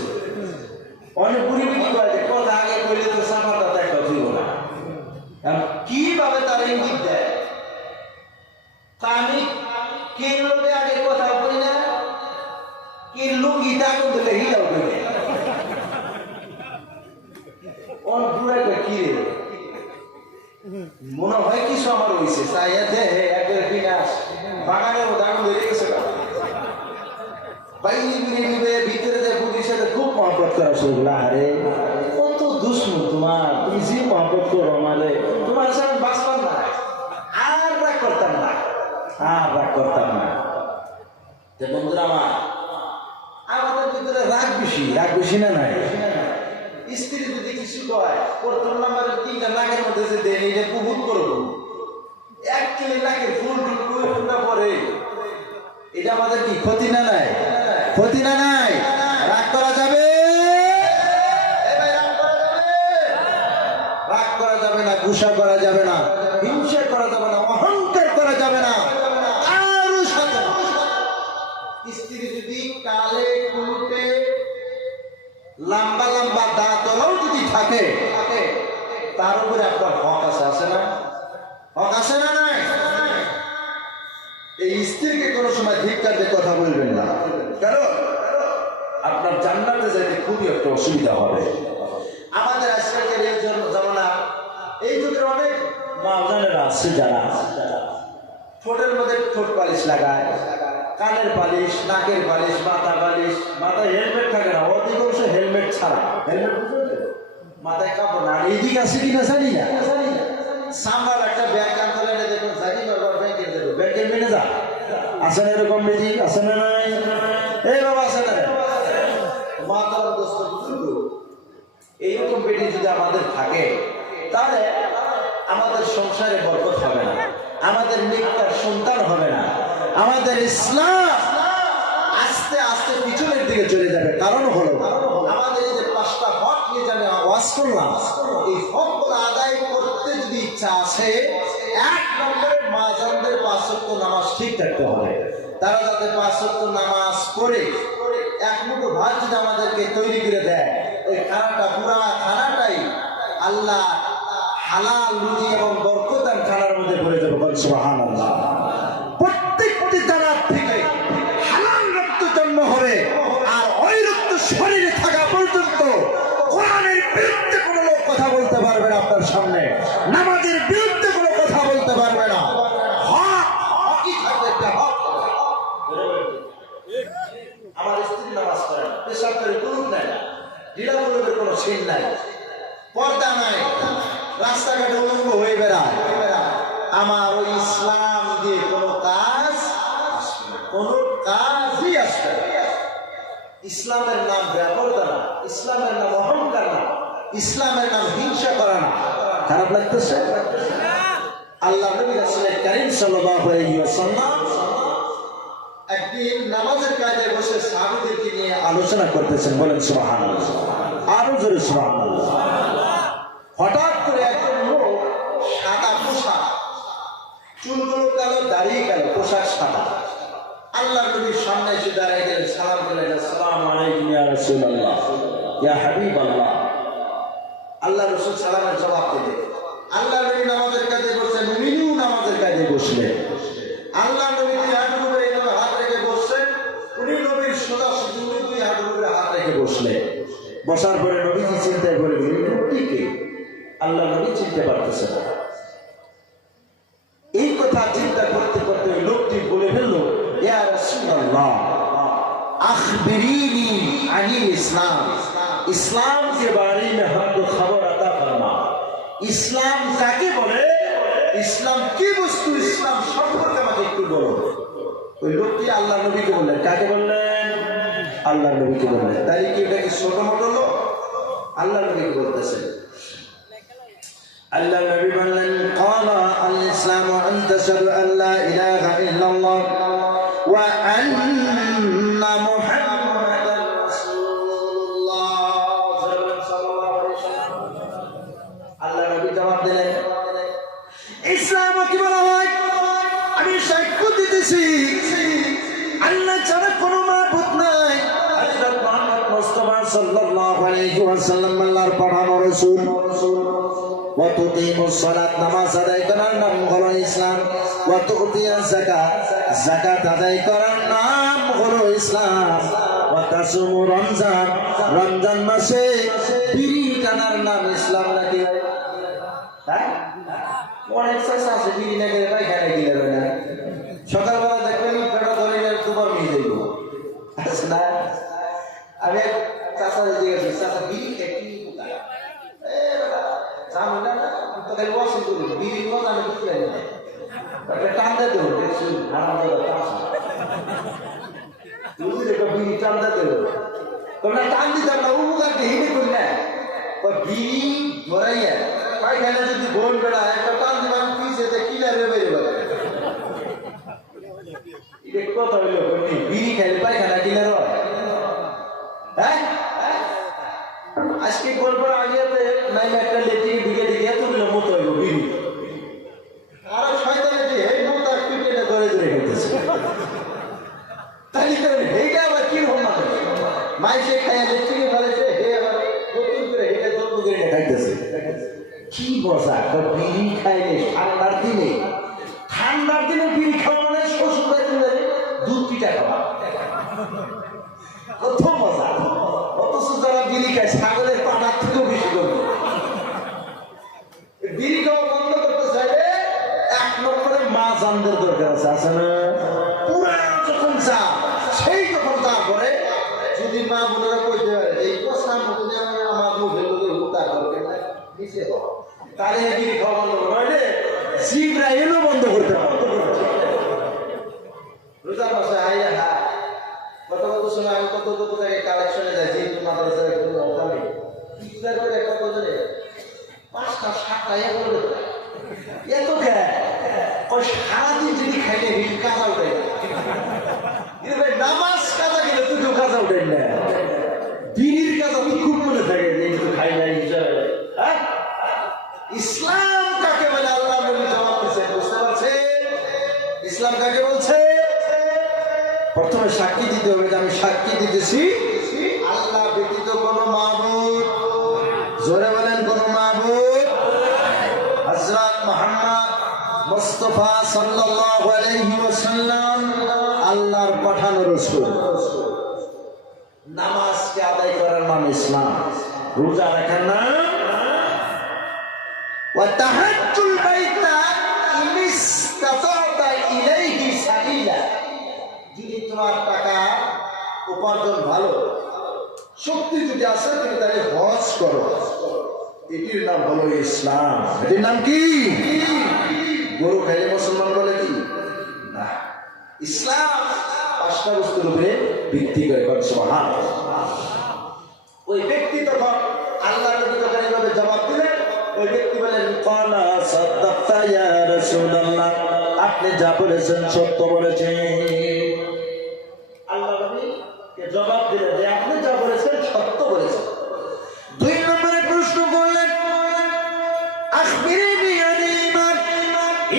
অনেক বুড়ি বিক্রি করে যে কথা আগে করলে তো সামাটা দেখা দিব না, কিভাবে তার ইঙ্গিত দেয়। আমি কে লোকে আগে কথা বলি না, কে লুঙ্গিটা আগুন দিলে হিলাও করে কি রে মনে হয় কিছু আমার হয়েছে বাগানের মধ্যে আগুন ধরে গেছে। ভিতরে বুড়ির সাথে খুব মহব্বত করা শুরু। আরে কত দুশ্মন তোমার, তুমি যে মহব্বত করো আমারে, তোমার সাথে বাঁচতাম না, আর রাগ করতাম না, আর রাগ করতাম না। বন্ধুরা আমার, আমাদের ভিতরে রাগ বেশি না নাই? স্ত্রী যদি কিছু কয়, প্রথম নাম্বারের 3টা নাকের মধ্যে যে দেন এটা কুহুত করবো, এক কিলো নাকের ফুল ফুলটা পরে, এটা আমাদের কি ক্ষতি না নাই? ক্ষতি না নাই? রাগ করা যাবে? রাগ করা যাবে না, গুসা করা যাবে না, হিংসা করা যাবে না, অহংকার করা যাবে না কারো সাথে। স্ত্রী যদি কালে কুলুটে লম্বা লম্বা দাঁতও যদি থাকে, তার উপরে আপনার হক আছে না? হক আছে না নাই? এই স্ত্রীকে কোনো সময় ধিক্কার দিয়ে কথা বলবেন না, কারণ আপনার জান্নাতে যেতে খুবই একটা অসুবিধা হবে। আমাদের আজকালকার এই জামানা, এই যুগের অনেক মা-বোনেরা আছে যারা ঠোঁটের মধ্যে ঠোঁট পালিশ লাগায়, কানের পালিশ, নাকের পালিশ, মাথা পালিশ, মাথায় হেলমেট থাকে না, অধিকাংশ হেলমেট ছাড়া, হেলমেট মাথায় কাপড় না। এইদিকে আছে কিনা জানি না, সামলার একটা ব্যাংক আনতে দেখুন, জানি বাবার ব্যাংকের দেবো, ব্যাংকের ম্যানেজার আছেন এরকম বেজি, আছে না নাই? এই বাবা আছে না? মাতার দোস্ত বুঝলো, এইরকম বেটি যদি আমাদের থাকে তাহলে আমাদের সংসারে বরকত হবে না, আমাদের নেককার সন্তান হবে না, আমাদের ইসলাম আস্তে আস্তে পিছনের দিকে চলে যাবে। কারণ হলো আমাদের এই যে 5টা হক নিয়ে যাবে আওয়াজ করলাম, এই হকগুলো আদায় করতে যদি ইচ্ছা আছে, 1 নম্বরে মাজানদের 5 ওয়াক্ত নামাজ ঠিক থাকতে হবে। তারা যাতে 5 ওয়াক্ত নামাজ পড়ে এক মুঠো ভাত যদি আমাদেরকে তৈরি করে দেয়, ওই খানাটা পুরা খানাটাই আল্লাহ হালাল রুজি এবং বরকতান খানার মধ্যে ভরে যাবে। সুবহানাল্লাহ। আপনার সামনে নামাজের বিরুদ্ধে কোনো কথা বলতে পারবে না। হক হকই থাকবে, একটা হক। আমার স্ত্রী নামাজ পড়ে না, পেশাব করে কুনুত নাই, ঢিলা কুনুতের কোনো সিন নাই, পর্দা নাই, রাস্তাঘাটে উলঙ্গ হয়ে বেড়ায়, আমার ওই ইসলাম দিয়ে কোনো কাজ আসবে না, কোনো কাজই আসবে না। ইসলামের নাম ব্যাপারটা না, ইসলামের নাম অহংকার না, ইসলামের নাম হিংসা করা না। খারাপ লাগতেছে? আল্লাহ নবী রাসূল কারীম সাল্লাল্লাহু আলাইহি ওয়াসাল্লাম একদিন নামাজের কাজে বসে সাহাবীদেরকে নিয়ে আলোচনা করতেছেন। বলেন সুবহানাল্লাহ, আরো জোরে সুবহানাল্লাহ। হঠাৎ করে একজন লোক সাদা পোশাক, চুলগুলো কালো, দাড়ি কালো, পোশাক সাদা, আল্লাহ নবীর সামনে এসে দাঁড়িয়ে গেলেন, সালাম দিলেন, আসসালামু আলাইকুম ইয়া রাসূলুল্লাহ, ইয়া হাবিবাল্লাহ। আল্লাহ রাসূল সালামের জবাব দিলেন। আল্লাহ নবী নামাজের কাজে বসলেন, উনিও নামাজের কাজে বসলেন। আল্লাহ নবী দুই হাঁটুর উপরে এইভাবে হাত রেখে বসছেন, উনি নবীর সোজা উনি দুই হাঁটুর উপরে হাত রেখে বসলেন। বসার পরে নবীজি চিন্তায় পড়ে গেলেন, এই লোকটিকে আল্লাহ নবী চিনতে পারতেছে না। এই কথা চিন্তা করতে করতে ওই লোকটি বলে ফেলল, ইয়া রাসূলুল্লাহ আখবিরিনি আনিল ইসলাম, ইসলাম के बारे में हमको खबर अता फरमा। ইসলাম কাকে বলে, ইসলাম কি বস্তু, ইসলাম সম্পর্কে আমাকে একটু বলো। ওই লোকটি আল্লাহ নবীকে বললেন। কাকে বললেন? আল্লাহ নবীকে বললেন। তাই কি এটা কি ছোট মোটো লোক? আল্লাহ নবীকে বলতেছেন। আল্লাহ নবী বললেন, ক্বালা আল ইসলামু আন তাশহাদু আন লা ইলাহা ইল্লাল্লাহ ওয়া আন্না মুহাম্মাদান রাসূলুল্লাহ সাল্লাল্লাহু আলাইহি ওয়াসাল্লাম। আল্লাহ নবী জবাব দিলেন, ইসলাম কি বলা হয়? আমি সাক্ষ্য দিতেছি আল্লাহ ছাড়া কোনো মাবুদ নাই, হযরত মুহাম্মদ মুস্তাফা সাল্লাল্লাহু আলাইহি ওয়াসাল্লাম আল্লাহর পাঠানো রাসূল। ওয়া তুকিমুস সালাত, নামাজ আদায় করার নাম হলো ইসলাম। ওয়া তুতিয়াজ যাকাত, যাকাত আদায় করার নাম হলো ইসলাম। ওয়া তাসুমু রমজান, রমজান মাসে বিড়ি টানার নাম ইসলাম নাকি? হ্যাঁ, অনেক চেষ্টা আছে বিড়ি না খেলে পায়খানা গিলে না। সকালবেলা দেখবেন পেটা ধরে দুবার নিয়ে যাইব, আছে না? আমি এক চাষা জিজ্ঞেস, চাষা বিড়ি খেয়ে কি কোথায়? জানো না, তো খালি ওয়াশিং করবো, বিড়ি মজা আমি বুঝতে পারি না। টান দিতে হবে, দেখছি আমার বিড়ি টান দিতে হবে, তোমরা টান দিতাম না, উপকারকে হিটে করি না। বিড়ি ধরাইয়া পায়খানা যদি বোন বেড়া একটা টান দিবান পিছিয়ে কিলারে বেড়ে বেড়ে কথা হইল, বিড়ি খাইলে পায়খানা কিলার হয়? হ্যাঁ, আজকে গল্পের আগেতে নাই একটা লেটিকে দিকে দিকে এতগুলো মতো হইল বিড়ি, আর শয়তানে যে এই মতো পিটেনে ধরে ধরে খেতেছে। তাই এইটা আবার কি রকম মানে মাইসে খাইয়া লেটিকে ফেলেছে, হে আবার নতুন করে হেঁটে যত্ন করে খাইতেছে। কি মজা! বিড়ি খাইলে ঠান্ডার দিনে, ঠান্ডার দিনে বিড়ি খাওয়া মানে শ্বশুর বাড়ি দুধ পিঠা খাওয়া, কত মজা। অথচ যারা বিড়ি খায় ছাগলের পাটার থেকেও বেশি করবে। বিড়ি খাওয়া বন্ধ করতে চাইলে এক নম্বরে মা জানদের দরকার আছে, আছে না? পুরা যখন চা সেই যখন চা করে যদি মা বোনেরা কইতে পারে এই কথা মধ্যে আমার মুখে লোকে হুতা করবে না নিচে হয়, তাহলে বিড়ি খাওয়া বন্ধ করবে, নইলে জিব্রাইলও বন্ধ করতে পারে। রোজা মাসে হাইয়া হা কত কত সময় আমি কত কত জায়গায় কালেকশনে যাই, যেহেতু মাদ্রাসার একজন অভাবে ইফতার করে কত জনে 5টা 7টা এত খায়, সারাদিন যদি খাইলে হিট কাজা উঠে, নামাজ কাজা গেলে তুই কাজা উঠে না, বিড়ির কাজা তুই খুব মনে থাকে যেহেতু খাই নাই। হ্যাঁ, ইসলাম কাকে বলে আল্লাহ নবী জবাব দিচ্ছেন, বুঝতে পারছেন? ইসলাম কাকে বলছে? প্রথমে সাক্ষী দিতে হবে যে আমি সাক্ষী দিতেছি আল্লাহ ব্যতীত কোন মাবুদ, জোরে বলেন কোন মাবুদ, হযরত মুহাম্মদ মুস্তাফা সাল্লাল্লাহু আলাইহি ওয়াসাল্লাম আল্লাহর পাঠানো রাসূল। নামাজকে আদায় করার নাম ইসলাম, রোজা রাখার নাম ওয়া তাহাজ্জুল বাইতা ইনিস্তাতা ইলাইহি সাবিলা, যদি তোমার টাকা উপার্জন ভালো, শক্তি যদি আসে, তুমি তাহলে হজ করো। এটির নাম হলো ইসলাম। এটির নাম কি? গরু খাইলে মুসলমান বলে কি না। ইসলাম 5টা বস্তুর উপরে ভিত্তি করে। সুবহানাল্লাহ। ওই ব্যক্তি তখন আল্লাহ নবী যখন এইভাবে জবাব দিলেন, ওই ব্যক্তি বলেন ক্বালা সাদাক্তা ইয়া রাসূলুল্লাহ, আপনি যা বলেছেন সত্য বলেছেন। আল্লাহ নবী কে জবাব দিলেন যে আপনি যা বলেছেন সত্য বলেছেন। 2 নম্বরে প্রশ্ন করলেন আখবিরনি আনিল ঈমান,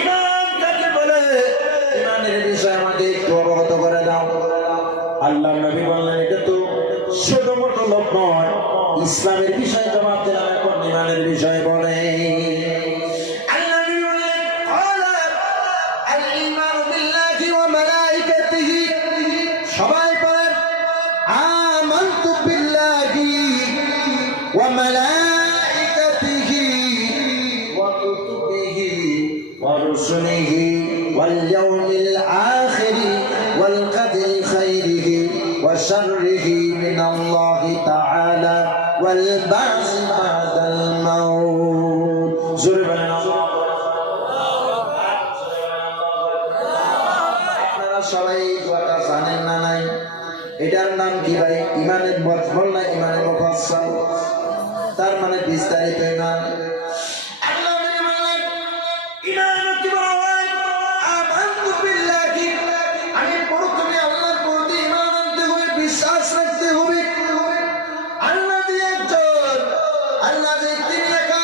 ঈমান কাকে বলে? ঈমানের বিষয়ে আমাকে একটু অবগত করে দাও। আল্লাহ নবী বললেন এটা তো ছোট মোটো লোক নয়, ইসলামের বিষয়ে জবাব দিলাম, এখন ঈমানের বিষয়ে বলে। আল্লাহ নবী বললেন ক্বালা আল ঈমানু বিল্লাহি ওয়া মালাইকাতিহি, সবাই বলেন আমানতু বিল্লাহি ওয়া মালাইকাতিহি ওয়া কুতুবিহি ওয়া রুসুলিহি ওয়াল ইয়াউমিল আখিরি ওয়াল কদরি খাইরিহি ওয়া শাররিহি মিনাল্লাহি তাআলা ওয়াল বা'স বা'দাল মাউত। জোরে বলেন আপনারা সবাই কথা জানেন না নাই? এটার নাম কি ভাই? ঈমানের মুফাসসাল না ঈমানের মুফাসসাল? তার মানে বিস্তারিত ঈমান। আল্লাহ নবী বলেন ঈমান কি বলা হয়? আমানতু বিল্লাহি, আমি প্রথমে আল্লাহর প্রতি ঈমান আনতে হবে, বিশ্বাস রাখতে হবে। আল্লাহ দিয়ে একজন, আল্লাহ যে তিনি একা,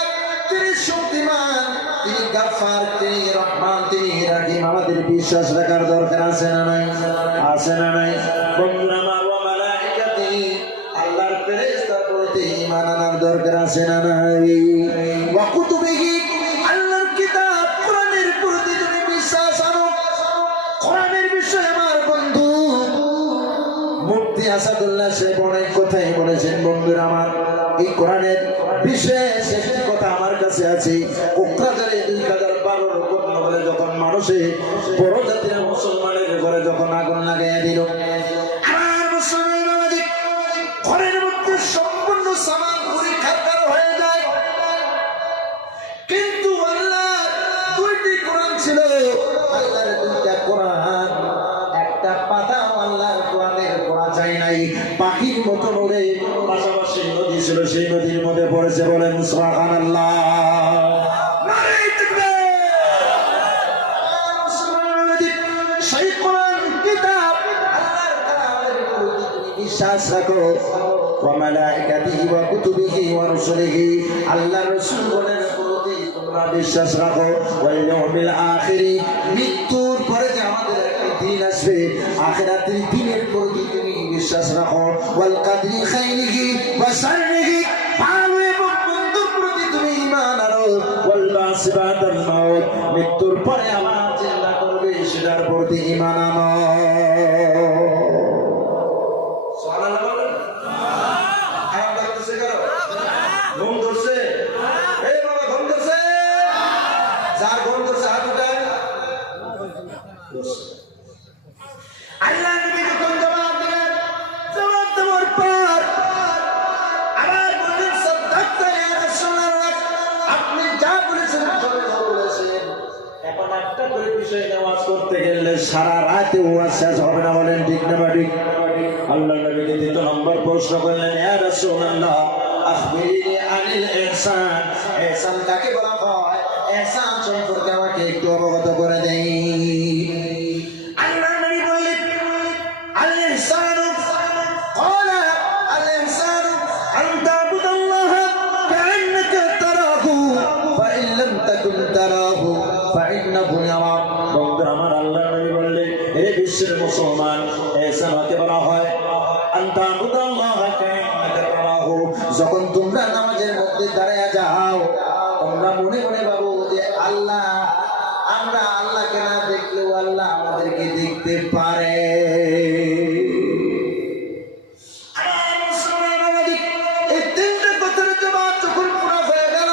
তিনি শক্তিমান, তিনি গাফফার, তিনি রহমান, তিনি রাহিম। আমাদের বিশ্বাস রাখার দরকার আছে না নাই? আছে না নাই? বন্ধুরা আমার, ওয়া মালাইকাতিহি, আল্লাহর ফেরেশতার প্রতি ঈমান আনার দরকার আছে না নাই? ওয়া কুতুবিহি, আল্লাহর কিতাব কোরআনের প্রতি তুমি বিশ্বাস আনো। কোরআনের বিষয়ে আমার বন্ধু মুফতি আসাদুল্লাহ সাহেব অনেক কথাই বলেছেন। বন্ধুরা আমার, এই কোরআনের বিশেষ একটি কথা আমার কাছে আছে। কোকরাঝারে 2012 ঘটনা বলে, যখন মানুষে বড় জাতির মুসলমানের ঘরে যখন আগুন লাগাইয়া দিল, আমার মুসলমান বাবাজি ঘরের মধ্যে সম্পূর্ণ সামান পুরি খারখার হয়ে যায়। কিন্তু আল্লাহ 2টি কোরআন ছিল, আল্লাহর 2টা কোরআন, একটা পাতা আল্লাহর কোরআনের পড়া যায় নাই। পাখির মতো ওড়ে পাশাপাশি নদী ছিল, সেই নদীর মধ্যে পড়েছে। বলেন সুবহানাল্লাহ। সেই কোরআন কিতাব আল্লাহর কালামের প্রতি তুমি বিশ্বাস রাখো। ওয়া মালাইকাতিহি ওয়া কুতুবিহি ওয়া রুসুলিহি, আল্লাহর রাসূলের প্রতি তোমরা বিশ্বাস রাখো। ওয়াল ইয়াউমিল আখিরি, মৃত্যুর পরে যে আমাদের একটি দিন আসবে, আখিরাতের দিনের প্রতি তুমি বিশ্বাস রাখো। ওয়াল কদরি খাইরিহি ওয়া শাররিহি, ভালো এবং মন্দর প্রতি তুমি ঈমান আনো। ওয়াল বা'স বা'দাল মাউত, মৃত্যুর পরে আমার চিন্তা করবে সেটার প্রতি ঈমান আনো। সুবহানাল্লাহ বলেন। খারাপ লাগতেছে কারো? ঘুম ধরছে? এই বাবা ঘুম ধরছে? যার ঘুম ধরছে হাত উঠায়। আল্লাহ নবী যখন জবাব দিলেন, জবাব দেওয়ার পর আবার বললেন সাদাক্তা ইয়া রাসূলুল্লাহ, আপনি যা বলেছেন সত্য বলেছেন। এখন একটা করে বিষয় নামাজ করতে গেলে সারা রাতে ওয়াজ শেষ হবে না। বলেন ঠিক না ঠিক? আল্লাহ নবীকে 2 নম্বর প্রশ্ন করলেন, ইয়া রাসূলুল্লাহ আখবিরনি আনিল ইহসান, ইহসান কাকে বলা হয়? ইহসান সম্পর্কে আমাকে একটু অবগত করে দেন। আল্লাহ নবী বললেন আল ইহসানু, ক্বালা আল ইহসানু আন তা'বুদাল্লাহ কা'আন্নাকা তারাহু ফাইন লাম তাকুন তারাহু ফাইন্নাহু ইয়ারাক। বন্ধুরা আমার, আল্লাহ নবী বললেন, হে বিশ্বের মুসলমান, ইহসান কাকে বলা হয়? আন তা'বুদাল্লাহ কা'আন্নাকা তারাহু, যখন তোমরা নামাজের মধ্যে দাঁড়ায়া যাও, তোমরা মনে মনে ভাবো যে আল্লাহ, আমরা আল্লাহকে না দেখলেও আল্লাহ আমাদেরকে দেখতে পারে। এই 3টে কথার জবাব যখন পুরা হয়ে গেল,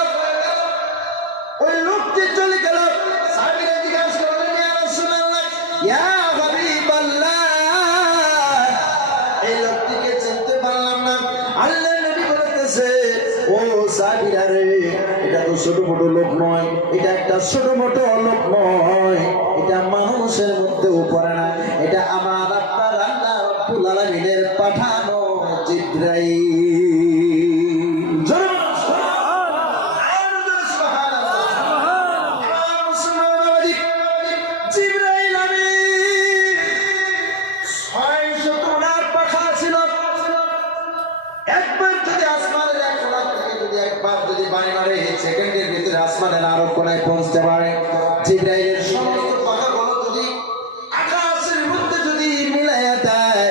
ছোট মোটো লোক নয়, এটা একটা ছোট মোটো লোক নয়, এটা মানুষের মধ্যেও পড়ে না, এটা আমার আপনার আল্লাহ রাব্বুল আলামিনের পাঠানো জিবরাইল। জিবরাইল আমিন 600 ওনার পাখা ছিল। একবার যদি আসমানের এক কোণা থেকে যদি একবার যদি বাড়ি মারে, সেকেন্ডের ভিতরে আসমানের আরো কোণায় পৌঁছতে পারে। জিবরাইলের সমস্ত পাখাগুলো যদি আকাশের মধ্যে যদি মিলাইয়া দেয়,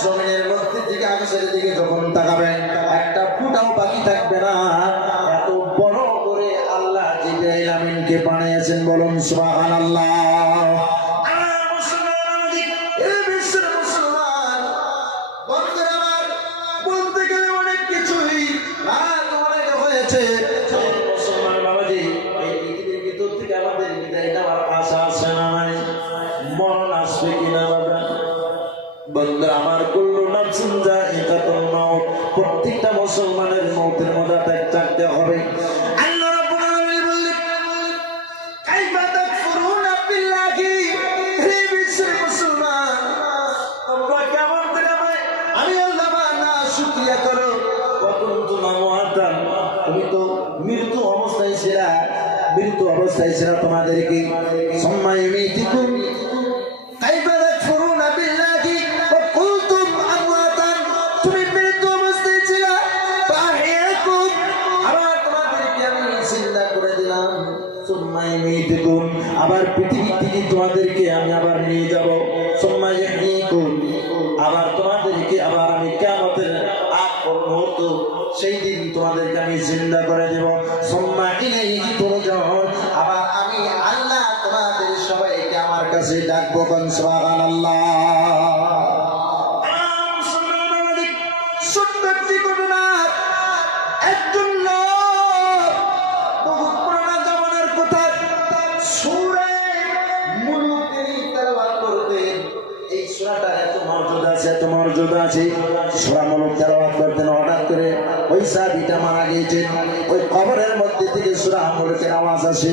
জমিনের মধ্যে থেকে আকাশের দিকে যখন তাকাবেন একটা ফুটাও বাকি থাকবে না। এত বড় করে আল্লাহ জিবরাইল আমিনকে বানিয়েছেন, বলুন সুবহানাল্লাহ। আমার কুল্লু নাফসিন যায়িকাতুল মাউত, প্রত্যেকটা মুসলমানের মওতের মজা ত্যাগ করতে হবে। আল্লাহ রাব্বুল আলামিন বললেন কাইফা তাকফুরুনা বিল্লাহি, হে বিশ্বের মুসলমান তোমরা কেমন করে আমি আল্লাহ না শুকরিয়া করো। ওয়া কুনতুম আমওয়াতান, তুমি তো মৃত্যু অবস্থায় ছিলা, মৃত্যু অবস্থায় ছিলা তোমাদেরকে। সুম্মা ইউমীতুকুম কাইফা তাকফুরুনা বিল্লাহি, আবার পৃথিবী থেকে তোমাদেরকে আমি আবার নিয়ে যাব। আবার তোমাদেরকে আবার আমি কিয়ামতের আগ মুহূর্ত সেই দিন তোমাদেরকে আমি জিন্দা করে দেব। আবার আমি আল্লাহ তোমাদের সবাইকে আমার কাছে ডাকবো। সুবহানাল্লাহ। একজন এত মর্যাদা আছে, সূরা মুলক তেলাওয়াত করতেন, হঠাৎ করে ওই সাহাবীটা মারা গিয়েছে, ওই কবরের মধ্যে থেকে সূরা মুলকের আওয়াজ আসে।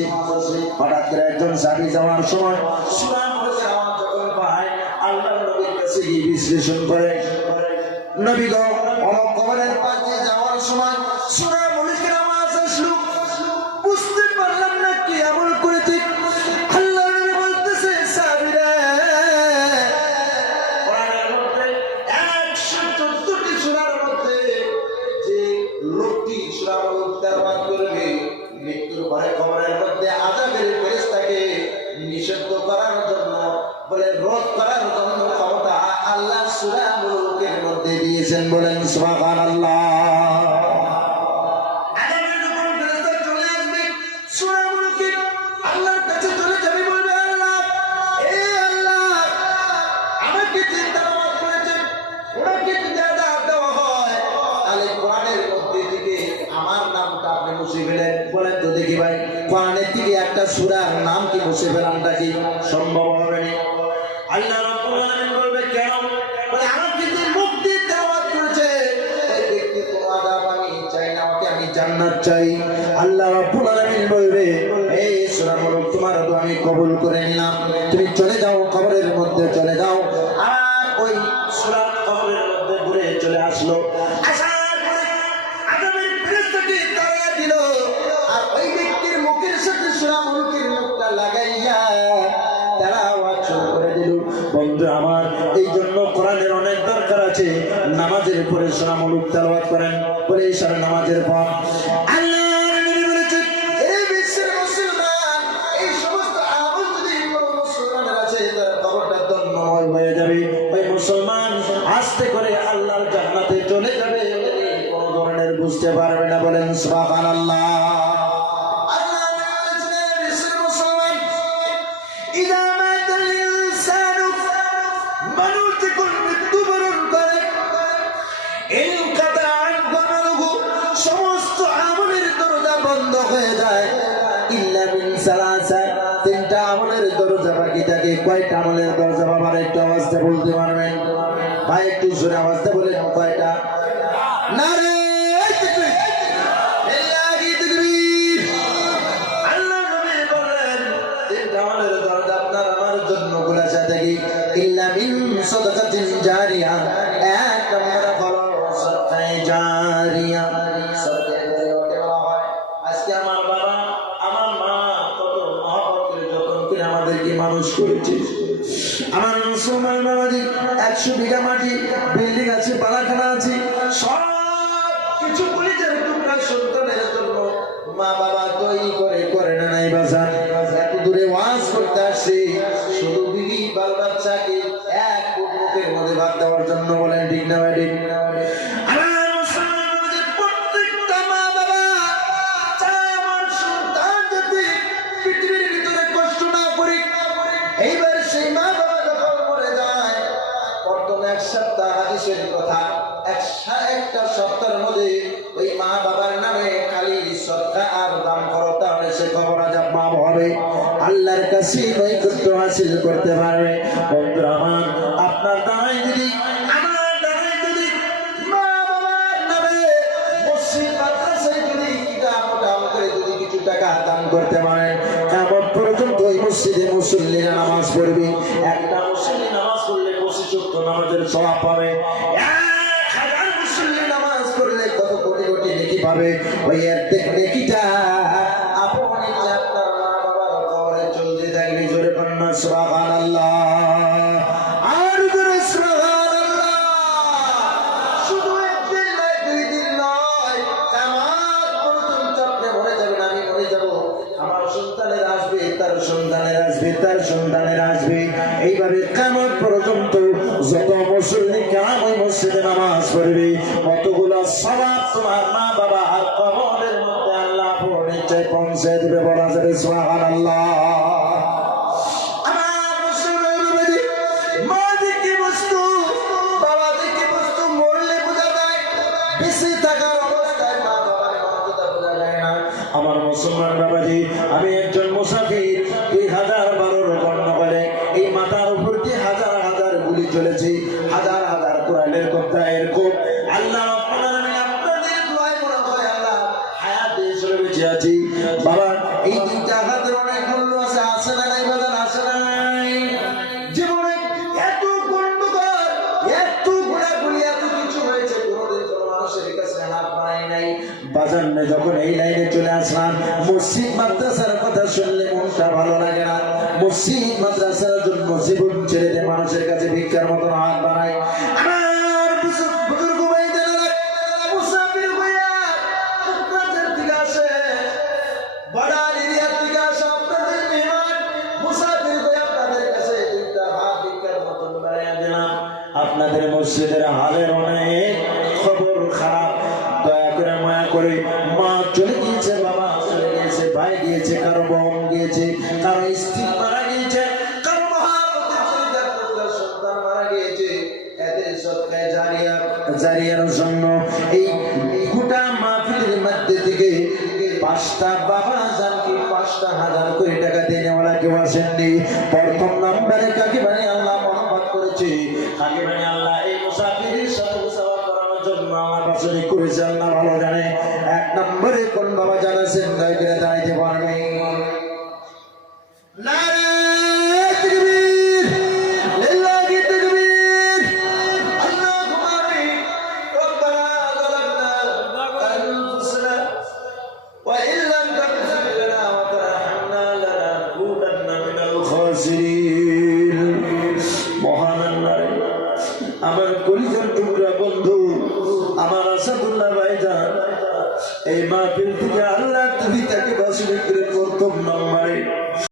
হঠাৎ করে একজন সাহাবী যাওয়ার সময় সূরা মুলকের আওয়াজ যখন পায়, আল্লাহর নবীর কাছে গিয়ে বিশ্লেষণ করে, নবী গো কবরের পাশে যাওয়ার সময় সূরা মুলকের আওয়াজ আসলো, বুঝতে পারলাম না কি আমল করেছে। আল্লাহ নবী বলতেছে সাহাবীরা মৃত্যুর পরে কবরের মধ্যে আযাবের ফেরেশতাকে নিষিদ্ধ করার জন্য, বলে রোধ করার জন্য ক্ষমতা আল্লাহ সূরা মুলকের মধ্যে দিয়েছেন, বলেন সুবহানাল্লাহ। আযাবের যখন ফেরেশতা চলে আসবে সূরা মুলকে আল্লাহর কাছে চলে যাবে, বলবে আল্লাহ, এ আল্লাহ আমাকে চিন্তা মাফ করেছেন, ওনাকে যদি আযাব দেওয়া হয় তাহলে কোরআনের মধ্যে থেকে আমার নামটা আপনি মুছে ফেলেন। বলেন তো দেখি ভাই, কোরআনের থেকে একটা সূরার নাম কি মুছে ফেলানটা কি সম্ভব হবে না? আল্লাহ রাব্বুল আলামিন বলবে কেন? বলে আমাকে যে মুক্তি দাওয়াত করেছে এই ব্যক্তি তো আযাব আমি চাই না, ওকে আমি জান্নাত চাই। আল্লাহ রাব্বুল আলামিন বলবে এই সূরা মুলক তোমার তো আমি কবুল করে নিলাম, তুমি চলে যাও, কবরের মধ্যে চলে যাও। আর ওই সূরা কবরের মধ্যে ঘুরে চলে আসলো, আসার পরে আযাবের ফেরেশতাকে তাড়িয়ে দিল, আর ওই ব্যক্তির মুখের সাথে সূরা মুলকের মুখটা লাগাইয়া তেলাওয়াত শুরু করে দিল। বন্ধু আমার, এই জন্য কোরআনের অনেক দরকার আছে। নামাজের পরে সূরা মুলক তেলাওয়াত করেন, বলে এই সারা নামাজের পর আল্লাহর নবী বলেছেন, এই বিশ্বের মুসলমান এই সমস্ত আমল যদি কোনো মুসলমানের আছে তার কবরটা ধন্যময় হয়ে যাবে। ওই মুসলমান আস্তে করে আল্লাহর জান্নাতে চলে যাবে, কোনো ধরনের বুঝতে পারবে না। বলেন সুবহানাল্লাহ। আল্লাহ বলেছেন বিশ্বের মুসলমান ইদা মাতাল ইনসানু, মানুষ যখন মৃত্যুবরণ করে, ইনকাতা আমালুহু, সমস্ত আমলের দরজা বন্ধ হয়ে যায়, ইল্লা মিন সালাসা, তিনটা আমলের দরজা বাকি থাকে। কয়টা আমলের দরজা বাবার একটু আওয়াজটা বলতে পারবেন ভাই? একটু জোরে আওয়াজটা বলেন, কয়টা? নারে তাকবীর, লিল্লাহি তাকবীর। আজকে আমার বাবা আমার মা কত মহব্বত করে যতন করে আমাদেরকে মানুষ করেছে। আমার মুসলমান বাবাজি 100 বিঘা মাটি, বিল্ডিং আছে, বালাখানা আছে, সব কিছু কলিজার টুকরা সন্তানের জন্য মা বাবা তৈরি করে না নাই বাজার। এত দূরে ওয়াজ করতে আসছে শুধু বিবি বাল বাচ্চাকে এক মুখের মধ্যে ভাত দেওয়ার জন্য। বলেন ঠিক না ভাই? ঠিক না? আমার মুসলমানদের প্রত্যেকটা মা বাবা চায় আমার সন্তান যাতে পৃথিবীর ভিতরে কষ্ট না করি। এইবার সেই মা বাবা যখন মরে যায়, প্রথমে 1 সপ্তাহ হাদিসের কথা, একটা সপ্তাহের মধ্যে ওই মা বাবার নামে খালি সদকা আর দান করতে হবে, সে খবর আজাব মাপ হবে, আল্লাহর কাছে নৈকট্য হাসিল করতে পারবে। বন্ধুরা আমার, আপনার দ্বারাই যদি আমার দ্বারাই যদি মা বাবার নামে মসজিদ মাদ্রাসায় যদি কিতাব করে যদি কিছু টাকা দান করতে পারেন, কেমন পর্যন্ত ওই মসজিদে মুসল্লিরা নামাজ পড়বে। একটা মুসল্লি নামাজ পড়লে 25 ওয়াক্ত নামাজের সওয়াব পাবে। 1000 মুসল্লি নামাজ পড়লে কত কোটি কোটি নেকি পাবে। ওই অর্ধেক নেকিটা আপনি আপনার মা বাবার কবরে চলতে থাকবে। জোরে কন্যা সুবহানাল্লাহ, আর জোরে সুবহানাল্লাহ। শুধু একদিন নয়, 2 দিন নয়, কিয়ামত পর্যন্ত আপনি মরে যাবেন, আমি মরে যাব, আমার সন্তানের আসবে, তার সন্তানের আসবে, তার সন্তানের আসবে, এইভাবে কিয়ামত পর্যন্ত যত মুসল্লি কেরাম ওই মসজিদে নামাজ পড়বে, কতগুলো সওয়াব তোমার মা বাবা আর কবরের মধ্যে আল্লাহ নিশ্চয় পৌঁছে দিবে। বলা যাবে সুবহানাল্লাহ। আমার মুসলমান মা দেখি বস্তু, বাবা দেখি বস্তু, মরলে বোঝা যায়, বেঁচে থাকার অবস্থায় মা বাবার মর্যাদা বোঝা যায় না। আমার মুসলমান বাবাজি, আমি একজন মুসাফির, 2012 বর্ণ করে এই মাথার উপর দিয়ে হাজার হাজার গুলি চলেছে, হাজার হাজার কোরআনের কথা। এরকম আল্লাহ আপনাদের দোয়ায় মনে হয় আল্লাহ হায়াত দিয়ে চলে বেঁচে আছি। বাবা এই 2টা হাতের অনেক মূল্য আছে, আছে না নাই বাজার? আছে না নাই? জীবনে এত গন্ডগোল, এত ঘোরাঘুরি, এত কিছু হয়েছে, কোনোদিন কোনো মানুষের কাছে হাত বাড়াই নাই। বাজার নেই, যখন এই লাইনে চলে আসলাম, মসজিদ মাদ্রাসার কথা শুনলে মনটা ভালো লাগে না। মসজিদ মাদ্রাসার জন্য জীবন ছেড়ে দিয়ে মানুষের কাছে ভিক্ষার মতন হাত বাড়ায়। আমার বুজুর্গ ভাইদেরা মুসাফির হইয়া ফুটপাতের দিকে আসে, বর্ডার এরিয়ার দিকে আসে, আপনাদের মেহমান মুসাফির হয়ে আপনাদের কাছে 2টা হাত ভিক্ষার মতন বাড়াইয়া দিলাম। আপনাদের মসজিদের হালের অনেক খবর খারাপ। দয়া করে মায়া করে, মা চলে গিয়েছে, বাবা চলে গিয়েছে, ভাই গিয়েছে, কারো বোন গিয়েছে, কারো স্ত্রী মারা গিয়েছে, কারো মহাপতির সন্তান মারা গিয়েছে। এদের সদকায়ে জারিয়ার জন্য এই গোটা মাহফিলের মধ্যে থেকে 5টা বাবা জানকি 5,000 করে টাকা দিয়ে নেওয়ালা কেউ আসেননি। প্রথম নাম্বারে কাকে বানিয়ে আল্লাহ মহব্বত করেছে, কাকে বানিয়ে আল্লাহ এই মুসাফিরের সাথে মুসাফা করানোর জন্য আমার বাসরি করেছে আল্লাহ ভালো জানে। 1 নম্বরে কোন বাবা জানাছেন? দয়া করে দাঁড়াইতে পারবে? নারে তাকবীর, লিল্লাহি তাকবীর, আল্লাহু আমিন। রব্বানা যালামনা আনফুসানা ওয়া ইল্লাম তাগফির লানা ওয়া তারহামনা লানাকুনান্না মিনাল খাসিরিন। মহান আল্লাহ, আমার কলিজার টুকরা বন্ধু, আমার আসাদুল্লাহ ভাইজান, এই মাহফিল থেকে আল্লাহ তুমি তাকে বাসিনী করে প্রথম নম্বরে